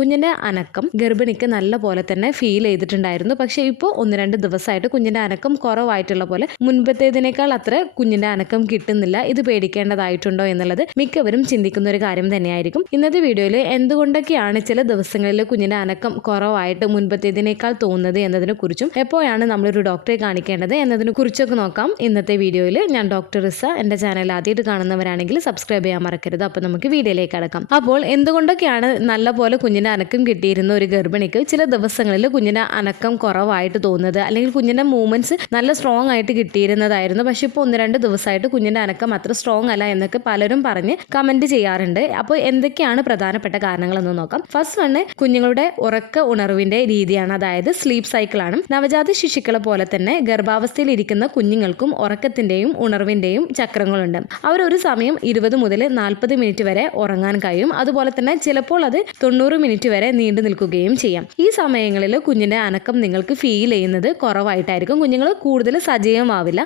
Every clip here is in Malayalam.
കുഞ്ഞിൻ്റെ അനക്കം ഗർഭിണിക്ക് നല്ല പോലെ തന്നെ ഫീൽ ചെയ്തിട്ടുണ്ടായിരുന്നു. പക്ഷേ ഇപ്പോൾ 1-2 ദിവസമായിട്ട് കുഞ്ഞിൻ്റെ അനക്കം കുറവായിട്ടുള്ള പോലെ, മുൻപത്തേതിനേക്കാൾ അത്ര കുഞ്ഞിൻ്റെ അനക്കം കിട്ടുന്നില്ല. ഇത് പേടിക്കേണ്ടതായിട്ടുണ്ടോ എന്നുള്ളത് മിക്കവരും ചിന്തിക്കുന്ന ഒരു കാര്യം തന്നെയായിരിക്കും. ഇന്നത്തെ വീഡിയോയിൽ എന്തുകൊണ്ടൊക്കെയാണ് ചില ദിവസങ്ങളിൽ കുഞ്ഞിൻ്റെ അനക്കം കുറവായിട്ട് മുൻപത്തേതിനേക്കാൾ തോന്നുന്നത് എന്നതിനെ കുറിച്ചും എപ്പോഴാണ് നമ്മളൊരു ഡോക്ടറെ കാണിക്കേണ്ടത് എന്നതിനെ കുറിച്ചൊക്കെ നോക്കാം ഇന്നത്തെ വീഡിയോയിൽ. ഞാൻ ഡോക്ടർ റിസ. എൻ്റെ ചാനൽ ആദ്യമായിട്ട് കാണുന്നവരാണെങ്കിൽ സബ്സ്ക്രൈബ് ചെയ്യാൻ മറക്കരുത്. അപ്പോൾ നമുക്ക് വീഡിയോയിലേക്ക് കടക്കാം. അപ്പോൾ എന്തുകൊണ്ടൊക്കെയാണ് നല്ല പോലെ കുഞ്ഞിൻ്റെ അനക്കം കിട്ടിയിരുന്ന ഒരു ഗർഭിണിക്ക് ചില ദിവസങ്ങളിൽ കുഞ്ഞിൻ്റെ അനക്കം കുറവായിട്ട് തോന്നുന്നത്, അല്ലെങ്കിൽ കുഞ്ഞിൻ്റെ മൂവ്മെൻറ്റ്സ് നല്ല സ്ട്രോങ് ആയിട്ട് കിട്ടിയിരുന്നതായിരുന്നു, പക്ഷെ ഇപ്പോൾ 1-2 ദിവസമായിട്ട് കുഞ്ഞിൻ്റെ അനക്കം അത്ര സ്ട്രോങ് അല്ല എന്നൊക്കെ പലരും പറഞ്ഞ് കമൻറ്റ് ചെയ്യാറുണ്ട്. അപ്പോൾ എന്തൊക്കെയാണ് പ്രധാനപ്പെട്ട കാരണങ്ങളെന്ന് നോക്കാം. ഫസ്റ്റ് വണ് കുഞ്ഞുങ്ങളുടെ ഉറക്ക ഉണർവിൻ്റെ രീതിയാണ്, അതായത് സ്ലീപ്പ് സൈക്കിളാണ്. നവജാത ശിശുക്കളെ പോലെ തന്നെ ഗർഭാവസ്ഥയിൽ ഇരിക്കുന്ന കുഞ്ഞുങ്ങൾക്കും ഉറക്കത്തിൻ്റെയും ഉണർവിൻ്റെയും ചക്രങ്ങളുണ്ട്. അവരൊരു സമയം 20 മുതൽ 40 മിനിറ്റ് വരെ ഉറങ്ങാൻ കഴിയും. അതുപോലെ തന്നെ ചിലപ്പോൾ അത് 90 മിനിറ്റ് വരെ നീണ്ടു നിൽക്കുകയും ചെയ്യാം. ഈ സമയങ്ങളിൽ കുഞ്ഞിൻ്റെ അനക്കം നിങ്ങൾക്ക് ഫീൽ ചെയ്യുന്നത് കുറവായിട്ടായിരിക്കും. കുഞ്ഞുങ്ങൾ കൂടുതൽ സജീവമാവില്ല.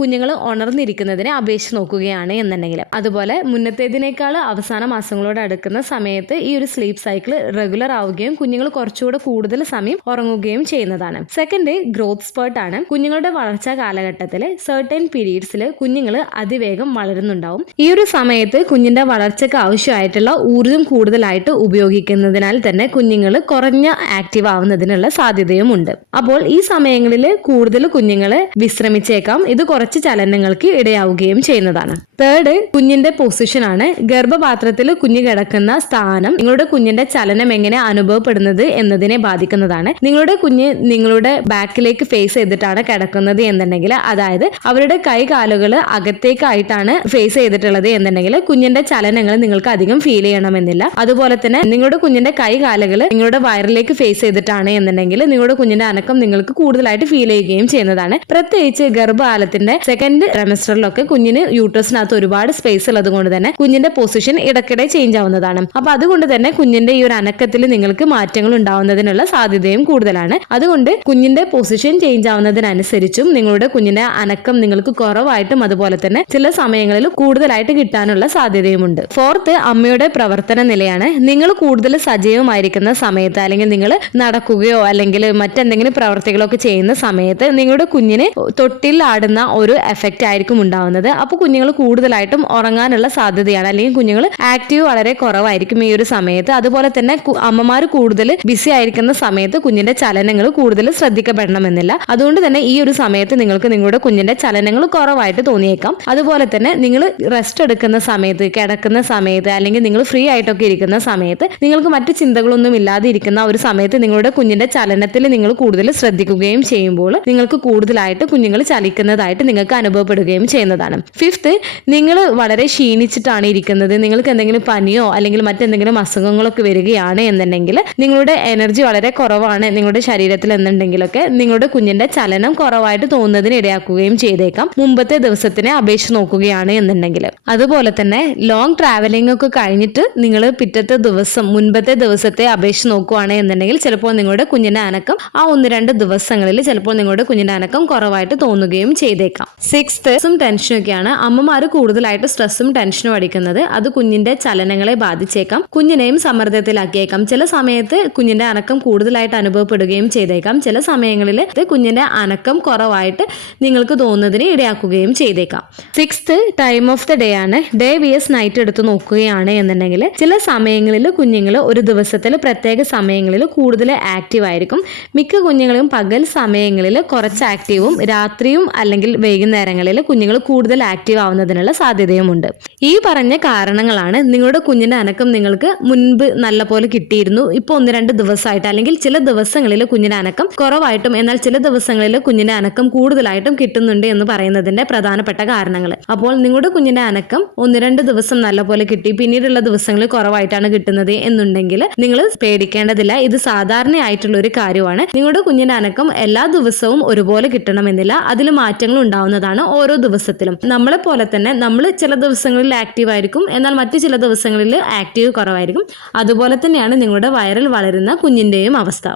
കുഞ്ഞുങ്ങൾ ഉണർന്നിരിക്കുന്നതിനെ അപേക്ഷിച്ച് നോക്കുകയാണ് എന്നുണ്ടെങ്കിൽ. അതുപോലെ മുന്നത്തേതിനേക്കാൾ അവസാന മാസങ്ങളോട് അടുക്കുന്ന സമയത്ത് ഈ ഒരു സ്ലീപ്പ് സൈക്കിൾ റെഗുലർ ആവുകയും കുഞ്ഞുങ്ങൾ കുറച്ചുകൂടെ കൂടുതൽ സമയം ഉറങ്ങുകയും ചെയ്യുന്നതാണ്. സെക്കൻഡ്, ഗ്രോത്ത് സ്പേർട്ട് ആണ്. കുഞ്ഞുങ്ങളുടെ വളർച്ചാ കാലഘട്ടത്തിൽ സർട്ടൻ പീരീഡ്സിൽ കുഞ്ഞുങ്ങൾ അതിവേഗം വളരുന്നുണ്ടാവും. ഈ ഒരു സമയത്ത് കുഞ്ഞിന്റെ വളർച്ചയ്ക്ക് ആവശ്യമായിട്ടുള്ള ഊർജ്ജം കൂടുതലായിട്ട് ഉപയോഗിക്കുന്നതിനാൽ തന്നെ കുഞ്ഞുങ്ങൾ കുറഞ്ഞ ആക്റ്റീവ് ആവുന്നതിനുള്ള സാധ്യതയും ഉണ്ട്. അപ്പോൾ ഈ സമയങ്ങളിൽ കൂടുതൽ കുഞ്ഞുങ്ങൾ വിശ്രമിച്ചേക്കാം. ഇത് കുറച്ച് ചലനങ്ങൾക്ക് ഇടയാവുകയും ചെയ്യുന്നതാണ്. തേർഡ്, കുഞ്ഞിന്റെ പൊസിഷൻ ആണ്. ഗർഭപാത്രത്തിൽ കുഞ്ഞ് കിടക്കുന്ന സ്ഥാനം നിങ്ങളുടെ കുഞ്ഞിന്റെ ചലനം എങ്ങനെ അനുഭവപ്പെടുന്നത് എന്നതിനെ ബാധിക്കുന്നതാണ്. നിങ്ങളുടെ കുഞ്ഞ് നിങ്ങളുടെ ബാക്കിലേക്ക് ഫേസ് ചെയ്തിട്ടാണ് കിടക്കുന്നത് എന്നുണ്ടെങ്കിൽ, അതായത് അവരുടെ കൈകാലുകൾ അകത്തേക്കായിട്ടാണ് ഫേസ് ചെയ്തിട്ടുള്ളത് എന്നുണ്ടെങ്കിൽ കുഞ്ഞിന്റെ ചലനങ്ങൾ നിങ്ങൾക്ക് അധികം ഫീൽ ചെയ്യണമെന്നില്ല. അതുപോലെ തന്നെ നിങ്ങളുടെ കുഞ്ഞിന്റെ കൈകാലുകൾ നിങ്ങളുടെ വയറിലേക്ക് ഫേസ് ചെയ്തിട്ടാണ് എന്നുണ്ടെങ്കിൽ നിങ്ങളുടെ കുഞ്ഞിന്റെ അനക്കം നിങ്ങൾക്ക് കൂടുതലായിട്ട് ഫീൽ ചെയ്യുകയും ചെയ്യുന്നതാണ്. പ്രത്യേകിച്ച് ഗർഭകാലത്തിന്റെ സെക്കൻഡ് ട്രൈമസ്റ്ററിലൊക്കെ കുഞ്ഞിന് യൂട്രസിനകത്ത് ഒരുപാട് സ്പേസ് ഉള്ളത് കൊണ്ട് തന്നെ കുഞ്ഞിന്റെ പൊസിഷൻ ഇടയ്ക്കിടെ ചേഞ്ച് ആവുന്നതാണ്. അപ്പൊ അതുകൊണ്ട് തന്നെ കുഞ്ഞിന്റെ ഈ ഒരു അനക്കത്തിൽ നിങ്ങൾക്ക് മാറ്റങ്ങൾ ഉണ്ടാവുന്നതിനുള്ള സാധ്യതയും കൂടുതലാണ്. അതുകൊണ്ട് കുഞ്ഞിന്റെ പൊസിഷൻ ചേഞ്ച് ആവുന്നതിനനുസരിച്ചും നിങ്ങളുടെ കുഞ്ഞിന്റെ അനക്കം നിങ്ങൾക്ക് കുറവായിട്ടും അതുപോലെ തന്നെ ചില സമയങ്ങളിൽ കൂടുതലായിട്ട് കിട്ടാനുള്ള സാധ്യതയുമുണ്ട്. ഫോർത്ത്, അമ്മയുടെ പ്രവർത്തന നിലയാണ്. നിങ്ങൾ കൂടുതൽ സജീവമായിരിക്കുന്ന സമയത്ത്, അല്ലെങ്കിൽ നിങ്ങൾ നടക്കുകയോ അല്ലെങ്കിൽ മറ്റെന്തെങ്കിലും പ്രവർത്തികളൊക്കെ ചെയ്യുന്ന സമയത്ത് നിങ്ങളുടെ കുഞ്ഞിന് തൊട്ടിൽ ആടുന്ന ഒരു എഫക്റ്റ് ആയിരിക്കും ഉണ്ടാവുന്നത്. അപ്പോൾ കുഞ്ഞുങ്ങൾ കൂടുതലായിട്ടും ഉറങ്ങാനുള്ള സാധ്യതയാണ്, അല്ലെങ്കിൽ കുഞ്ഞുങ്ങൾ ആക്റ്റീവ് വളരെ കുറവായിരിക്കും ഈ ഒരു സമയത്ത്. അതുപോലെ തന്നെ അമ്മമാർ കൂടുതൽ ബിസി ആയിരിക്കുന്ന സമയത്ത് കുഞ്ഞിന്റെ ചലനങ്ങൾ കൂടുതൽ ശ്രദ്ധിക്കപ്പെടണമെന്നില്ല. അതുകൊണ്ട് തന്നെ ഈ ഒരു സമയത്ത് നിങ്ങൾക്ക് നിങ്ങളുടെ കുഞ്ഞിന്റെ ചലനങ്ങൾ കുറവായിട്ട് തോന്നിയേക്കാം. അതുപോലെ തന്നെ നിങ്ങൾ റെസ്റ്റ് എടുക്കുന്ന സമയത്ത്, കിടക്കുന്ന സമയത്ത്, അല്ലെങ്കിൽ നിങ്ങൾ ഫ്രീ ആയിട്ടൊക്കെ ഇരിക്കുന്ന സമയത്ത്, നിങ്ങൾക്ക് മറ്റു ചിന്തകളൊന്നും ഇല്ലാതെ ഇരിക്കുന്ന ഒരു സമയത്ത് നിങ്ങളുടെ കുഞ്ഞിന്റെ ചലനത്തിൽ നിങ്ങൾ കൂടുതൽ ശ്രദ്ധിക്കുകയും ചെയ്യുമ്പോൾ നിങ്ങൾക്ക് കൂടുതലായിട്ട് കുഞ്ഞുങ്ങൾ ചലിക്കുന്നതായിട്ട് നിങ്ങൾക്ക് അനുഭവപ്പെടുകയും ചെയ്യുന്നതാണ്. ഫിഫ്ത്ത്, നിങ്ങൾ വളരെ ക്ഷീണിച്ചിട്ടാണ് ഇരിക്കുന്നത്, നിങ്ങൾക്ക് എന്തെങ്കിലും പനിയോ അല്ലെങ്കിൽ മറ്റെന്തെങ്കിലും അസുഖങ്ങളൊക്കെ വരികയാണ് എന്നുണ്ടെങ്കിൽ, നിങ്ങളുടെ എനർജി വളരെ കുറവാണ് നിങ്ങളുടെ ശരീരത്തിൽ എന്നുണ്ടെങ്കിലൊക്കെ നിങ്ങളുടെ കുഞ്ഞിന്റെ ചലനം കുറവായിട്ട് തോന്നുന്നതിന് ഇടയാക്കുകയും ചെയ്തേക്കാം മുമ്പത്തെ ദിവസത്തിനെ അപേക്ഷിച്ച് നോക്കുകയാണ് എന്നുണ്ടെങ്കിൽ. അതുപോലെ തന്നെ ലോങ് ട്രാവലിംഗ് ഒക്കെ കഴിഞ്ഞിട്ട് നിങ്ങൾ പിറ്റത്തെ ദിവസം മുൻപത്തെ ദിവസത്തെ അപേക്ഷിച്ച് നോക്കുകയാണ് എന്നുണ്ടെങ്കിൽ ചിലപ്പോൾ നിങ്ങളുടെ കുഞ്ഞിന്റെ അനക്കം ആ 1-2 ദിവസങ്ങളിൽ ചിലപ്പോൾ നിങ്ങളുടെ കുഞ്ഞിന്റെ അനക്കം കുറവായിട്ട് തോന്നുകയും ചെയ്തേക്കാം. സിക്സ്ത്, ടെൻഷനും ഒക്കെയാണ്. അമ്മമാർ കൂടുതലായിട്ട് സ്ട്രെസ്സും ടെൻഷനും അടിക്കുന്നത് അത് കുഞ്ഞിന്റെ ചലനങ്ങളെ ബാധിച്ചേക്കാം, കുഞ്ഞിനെയും സമ്മർദ്ദത്തിലാക്കിയേക്കാം. ചില സമയത്ത് കുഞ്ഞിന്റെ അനക്കം കൂടുതലായിട്ട് അനുഭവപ്പെടുകയും ചെയ്തേക്കാം. ചില സമയങ്ങളിൽ കുഞ്ഞിന്റെ അനക്കം കുറവായിട്ട് നിങ്ങൾക്ക് തോന്നുന്നതിന് ഇടയാക്കുകയും ചെയ്തേക്കാം. Sixth, time of the day ആണ്. ഡേ വിയസ് നൈറ്റ് എടുത്ത് നോക്കുകയാണ് എന്നുണ്ടെങ്കിൽ ചില സമയങ്ങളിൽ കുഞ്ഞുങ്ങൾ ഒരു ദിവസത്തിൽ പ്രത്യേക സമയങ്ങളിൽ കൂടുതൽ ആക്റ്റീവ് ആയിരിക്കും. മിക്ക കുഞ്ഞുങ്ങളും പകൽ സമയങ്ങളിൽ കുറച്ച് ആക്റ്റീവും രാത്രിയും അല്ലെങ്കിൽ വൈകുന്നേരങ്ങളിൽ കുഞ്ഞുങ്ങൾ കൂടുതൽ ആക്റ്റീവ് ആവുന്നതിനുള്ള സാധ്യതയുമുണ്ട്. ഈ പറഞ്ഞ കാരണങ്ങളാണ് നിങ്ങളുടെ കുഞ്ഞിന്റെ അനക്കം നിങ്ങൾക്ക് മുൻപ് നല്ല പോലെ കിട്ടിയിരുന്നു, ഇപ്പോൾ 1-2 ദിവസമായിട്ട് അല്ലെങ്കിൽ ചില ദിവസങ്ങളിൽ കുഞ്ഞിന്റെ അനക്കം കുറവായിട്ടും എന്നാൽ ചില ദിവസങ്ങളിൽ കുഞ്ഞിന്റെ അനക്കം കൂടുതലായിട്ടും കിട്ടുന്നുണ്ട് എന്ന് പറയുന്നതിന്റെ പ്രധാനപ്പെട്ട കാരണങ്ങൾ. അപ്പോൾ നിങ്ങളുടെ കുഞ്ഞിന്റെ അനക്കം 1-2 ദിവസം നല്ല പോലെ കിട്ടി, പിന്നീടുള്ള ദിവസങ്ങളിൽ കുറവായിട്ടാണ് കിട്ടുന്നത് എന്നുണ്ടെങ്കിൽ നിങ്ങൾ പേടിക്കേണ്ടതില്ല. ഇത് സാധാരണയായിട്ടുള്ള ഒരു കാര്യമാണ്. നിങ്ങളുടെ കുഞ്ഞിന്റെ അനക്കം എല്ലാ ദിവസവും ഒരുപോലെ കിട്ടണമെന്നില്ല, അതിൽ മാറ്റങ്ങൾ ഉണ്ടാവുന്നതാണ് ഓരോ ദിവസത്തിലും. നമ്മളെ പോലെ തന്നെ നമ്മൾ ചില ദിവസങ്ങളിൽ ആക്റ്റീവ് ആയിരിക്കും, എന്നാൽ മറ്റു ചില ദിവസങ്ങളിൽ ആക്റ്റീവ് കുറവായിരിക്കും. അതുപോലെ തന്നെയാണ് നിങ്ങളുടെ വയറിൽ വളരുന്ന കുഞ്ഞിൻ്റെയും അവസ്ഥ.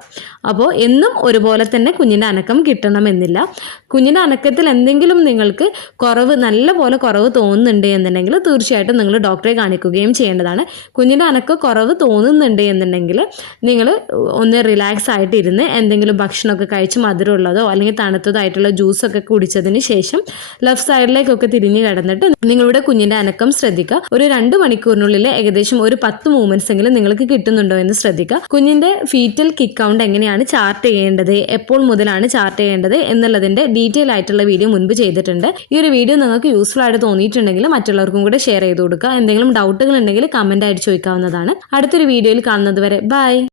അപ്പോൾ എന്നും ഒരുപോലെ തന്നെ കുഞ്ഞിൻ്റെ അനക്കം കിട്ടണമെന്നില്ല. കുഞ്ഞിൻ്റെ അനക്കത്തിൽ എന്തെങ്കിലും നിങ്ങൾക്ക് നല്ല പോലെ കുറവ് തോന്നുന്നുണ്ട് എന്നുണ്ടെങ്കിൽ തീർച്ചയായിട്ടും നിങ്ങൾ ഡോക്ടറെ കാണിക്കുകയും ചെയ്യേണ്ടതാണ്. കുഞ്ഞിൻ്റെ അനക്കം കുറവ് തോന്നുന്നുണ്ട് കിട്ടുന്നുണ്ട് എന്നുണ്ടെങ്കിൽ നിങ്ങൾ ഒന്ന് റിലാക്സ് ആയിട്ടിരുന്ന് എന്തെങ്കിലും ഭക്ഷണമൊക്കെ കഴിച്ച് മധുരമുള്ളതോ അല്ലെങ്കിൽ തണുത്തതായിട്ടുള്ള ജ്യൂസൊക്കെ കുടിച്ചതിന് ശേഷം ലെഫ്റ്റ് സൈഡിലേക്കൊക്കെ തിരിഞ്ഞ് കിടന്നിട്ട് നിങ്ങളുടെ കുഞ്ഞിൻ്റെ അനക്കം ശ്രദ്ധിക്കുക. ഒരു 2 മണിക്കൂറിനുള്ളിൽ ഏകദേശം ഒരു 10 മൂവ്മെന്റ്സ് എങ്കിലും നിങ്ങൾക്ക് കിട്ടുന്നുണ്ടോ എന്ന് ശ്രദ്ധിക്കുക. കുഞ്ഞിൻ്റെ ഫീറ്റൽ കിക്ക് കൗണ്ട് എങ്ങനെയാണ് ചാർട്ട് ചെയ്യേണ്ടത്, എപ്പോൾ മുതലാണ് ചാർട്ട് ചെയ്യേണ്ടത് എന്നുള്ളതിൻ്റെ ഡീറ്റെയിൽ ആയിട്ടുള്ള വീഡിയോ മുൻപ് ചെയ്തിട്ടുണ്ട്. ഈ ഒരു വീഡിയോ നിങ്ങൾക്ക് യൂസ്ഫുൾ ആയിട്ട് തോന്നിയിട്ടുണ്ടെങ്കിൽ മറ്റുള്ളവർക്കും കൂടെ ഷെയർ ചെയ്ത് കൊടുക്കുക. എന്തെങ്കിലും ഡൗട്ടുകൾ ഉണ്ടെങ്കിൽ കമൻ്റ് ആയിട്ട് ചോദിക്കാവുന്നതാണ്. അടുത്തൊരു വീഡിയോയിൽ കാണുന്നത് വരെ ബൈ.